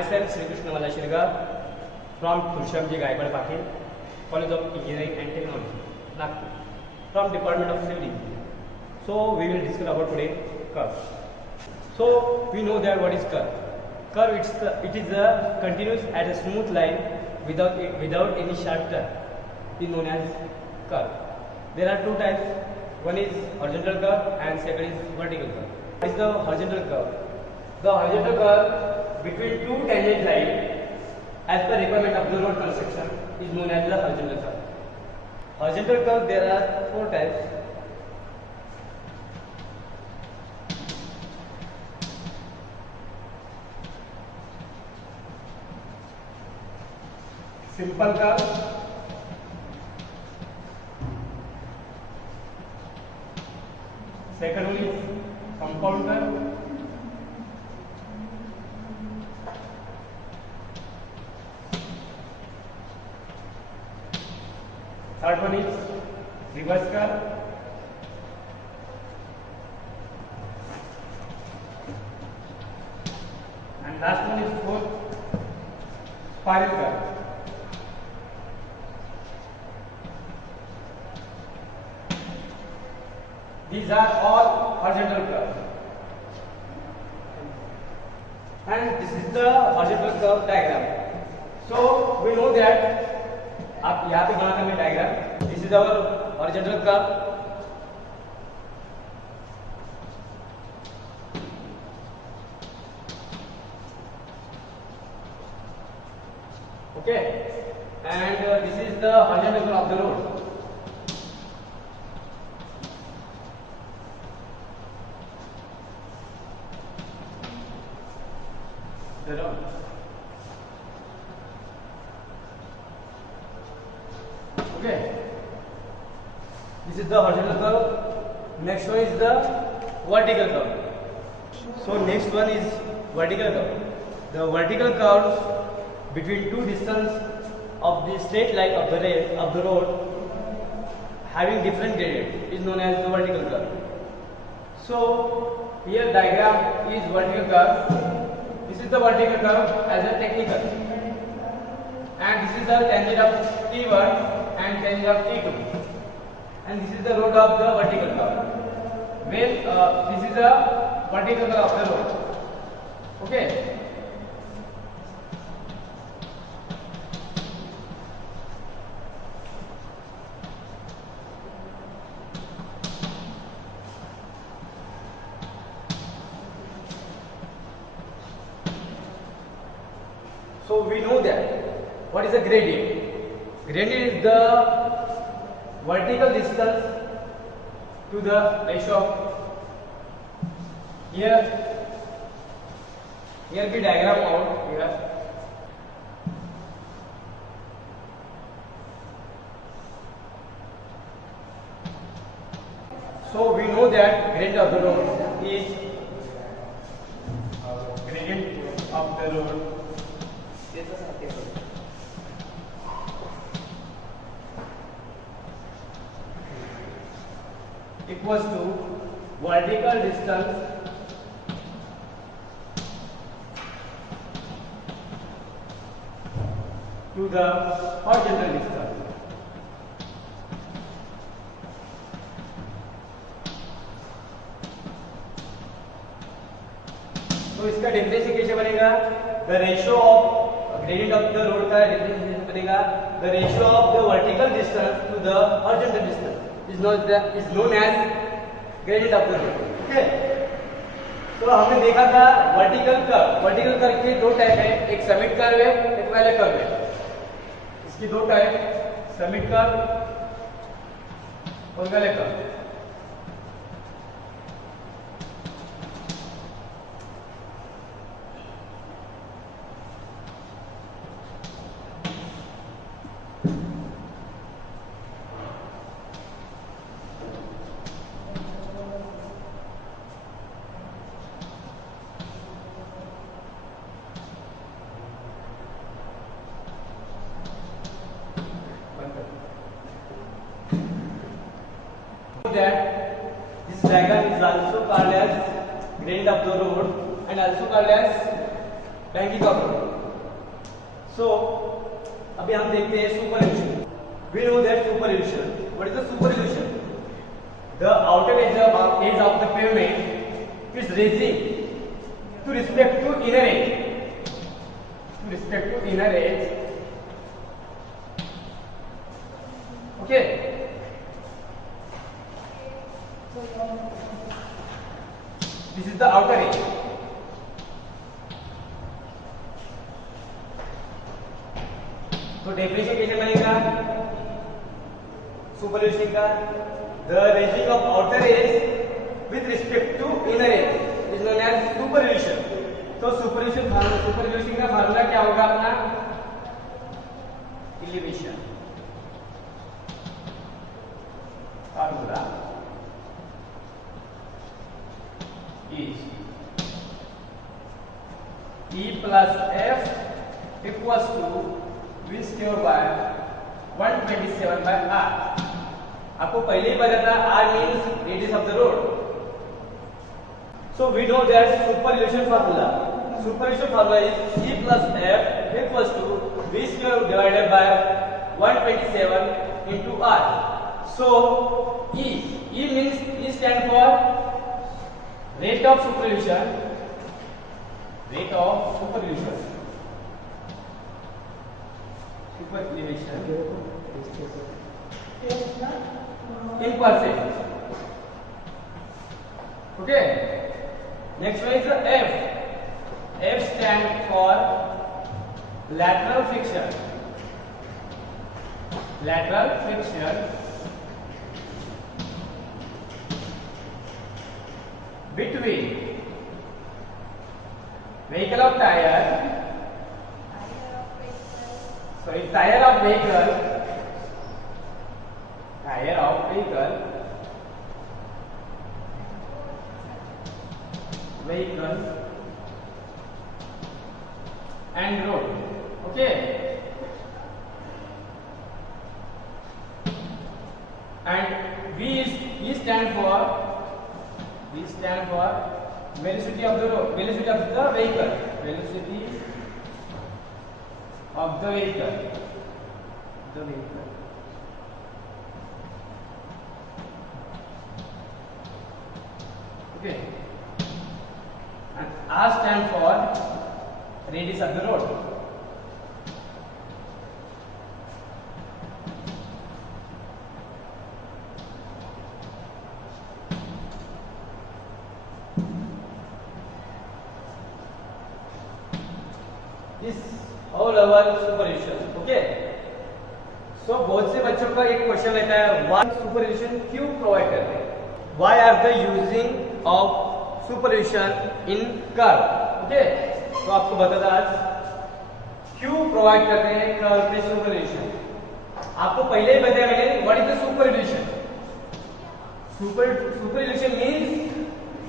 Myself Sri Krishna Malashirgar from Turshamji Gaikwad Patil, College of Engineering and Technology, Nagpur, from Department of Civil Engineering. So we will discuss about today curve. So we know that what is curve. Curve it is a continuous at a smooth line without any sharp turn. Is known as curve. There are two types. One is horizontal curve and second is vertical curve. What is the horizontal curve? The horizontal curve between two tangent lines as per requirement of the road construction is known as the horizontal curve. Horizontal curve there are four types. Simple curve, second one is compound curve, third one is reverse curve, and last one is fourth spiral curve. These are all horizontal curves, and this is the horizontal curve diagram. So we know that आप यहाँ पे बना करके diagram. This is our horizontal curve. Okay, and this is the horizontal curve of the road. Okay, this is the horizontal curve. Next one is the vertical curve. So next one is vertical curve. The vertical curves between two distance of the straight line of the road having different gradient is known as the vertical curve. So here diagram is vertical curve. This is the vertical curve as a technical, and this is the tangent of T1 and tangent of T2, and this is the road of the vertical curve. Well, this is the vertical curve of the road. Okay. So we know that what is a gradient? Gradient is the vertical distance to the ratio of here be diagram out here. So we know that gradient of the road is gradient of the road equals to vertical distance to the horizontal distance. तो इसका definition कैसे बनेगा? The ratio of gradient of the road का definition बनेगा the ratio of the vertical distance to the horizontal distance is known as gradient of the road. Okay. तो हमने देखा था वर्टिकल कर्व के दो टाइप है, एक समिट कर्व है, एक वैले कर्व है. इसकी दो टाइप समिट कर्व और वैले curve. That this diagram is also called as gradient of the road and also called as banking of the road. So अभी हम देखते हैं superillusion. We know that superillusion. What is the superillusion? The outer edge of the pyramid is raising to respect to inner edge. To respect to inner edge. Okay. This is the outer edge. तो definition कैसे बनेगा superelevation का? The raising of outer edge with respect to inner edge is known as superelevation. तो superelevation का formula क्या होगा अपना? Elevation formula is E plus F equals to V square by 127 by R. आपको पहले ही पता था R means radius of the road. So we know that superillusion formula is E plus F equals to V square divided by 127 into R. So E means E stand for rate of superillution in percent. Okay, next one is the F stand for lateral friction between tire of vehicle and road. Okay, and V stand for velocity of the road, velocity of the vehicle. Okay, and R stand for radius of the road. This all our superillusion. Okay, so बहुत से बच्चों का एक question रहता है, why superillusion क्यों provide करते हैं? Why are they using of superillution in curve? Okay, तो आपको बता था आज क्यों प्रोवाइड करते हैं कर्व पे सुपरइल्यूशन. आपको पहले ही बताया मैंने what is the superelevation. Superillusion means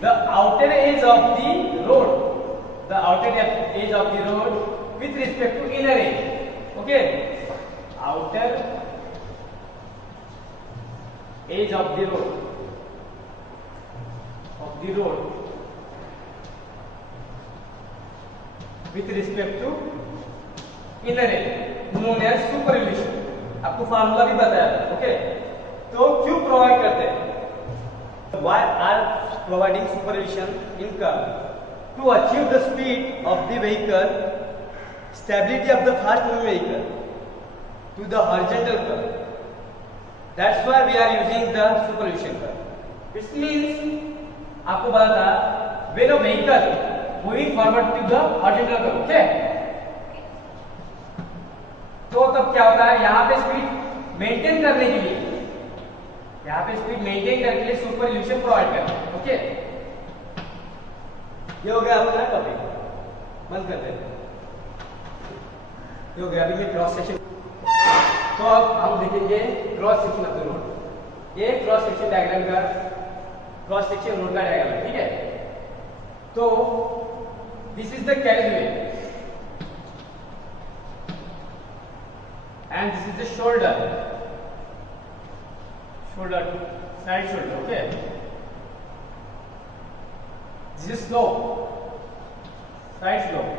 the outer edge of the road with respect to inner edge. Okay, outer edge of the road with respect to inner edge known as superillusion. आपको formula भी बताया. Okay, तो क्यों provide करते हैं? Why are providing superillution in curve? To achieve the speed of the vehicle, stability of the fast moving vehicle to the horizontal curve. That's why we are using the superillution curve. It means आपको पता था when a vehicle moving forward to the horizontal curve. Okay, तो तब क्या होता है, यहाँ पे स्पीड मेंटेन करने के लिए सुपरइल्यूशन प्रोवाइड करते हैं. ओके, ये हो गया अपना टॉपिक. बंद कर देते हैं. ये हो गया. अभी में क्रॉस सेक्शन. तो अब हम देखेंगे cross section of the road. ये क्रॉस सेक्शन रोड का डायग्राम है. ठीक है, तो this is the carriageway and this is the shoulder, side shoulder. Okay, this is slope, side slope.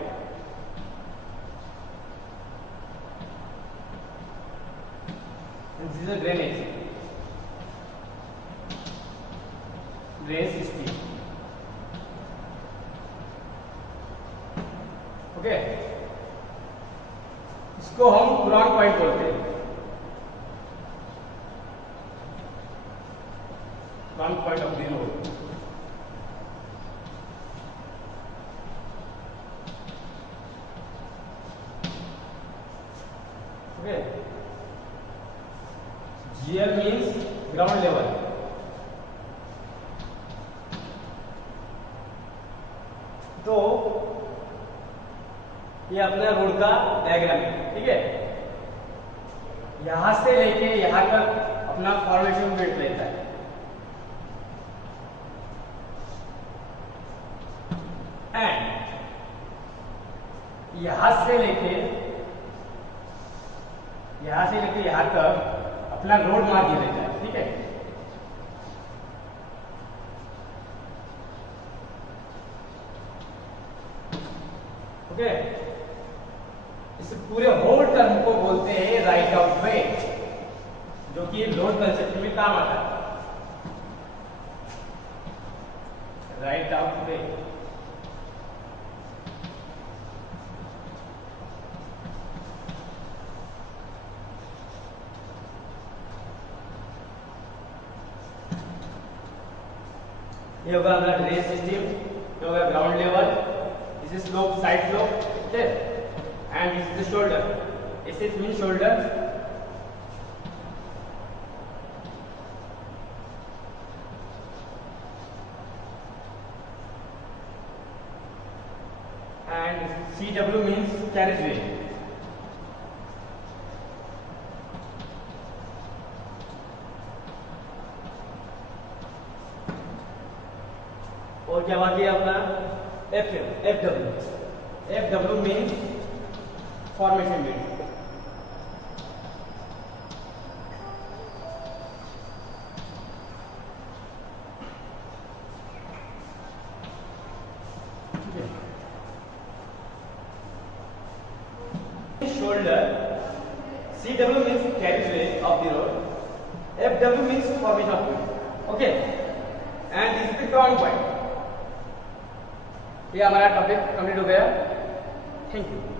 This is a drainage system. Okay, इसको हम ground point बोलते हैं। Ground point of the road. Okay, GL means ground level. तो ये अपना road का diagram है, ठीक है। यहां से लेके यहां तक अपना फॉर्मेशन बिल्ड रहता है। एंड यहां से लेके यहां तक अपना रोड मार्ग रहता है, ठीक है। ओके, इस पूरे होल टर्म को बोलते हैं राइट ऑफ वे, जो कि लोड कंसेप्ट में काम आता है। राइट ऑफ वे। ये होगा हमारा ड्रेनेज सिस्टम, ये होगा ground level, this is slope, side slope, okay, and this is the shoulder. This is mean shoulder, and CW means carriageway. और क्या बाकी है अपना FW means formation build. Shoulder, CW means carriageway of the road, FW means formation of bill, okay, and this is the ground point। ये हमारा topic complete हो गया। Thank you.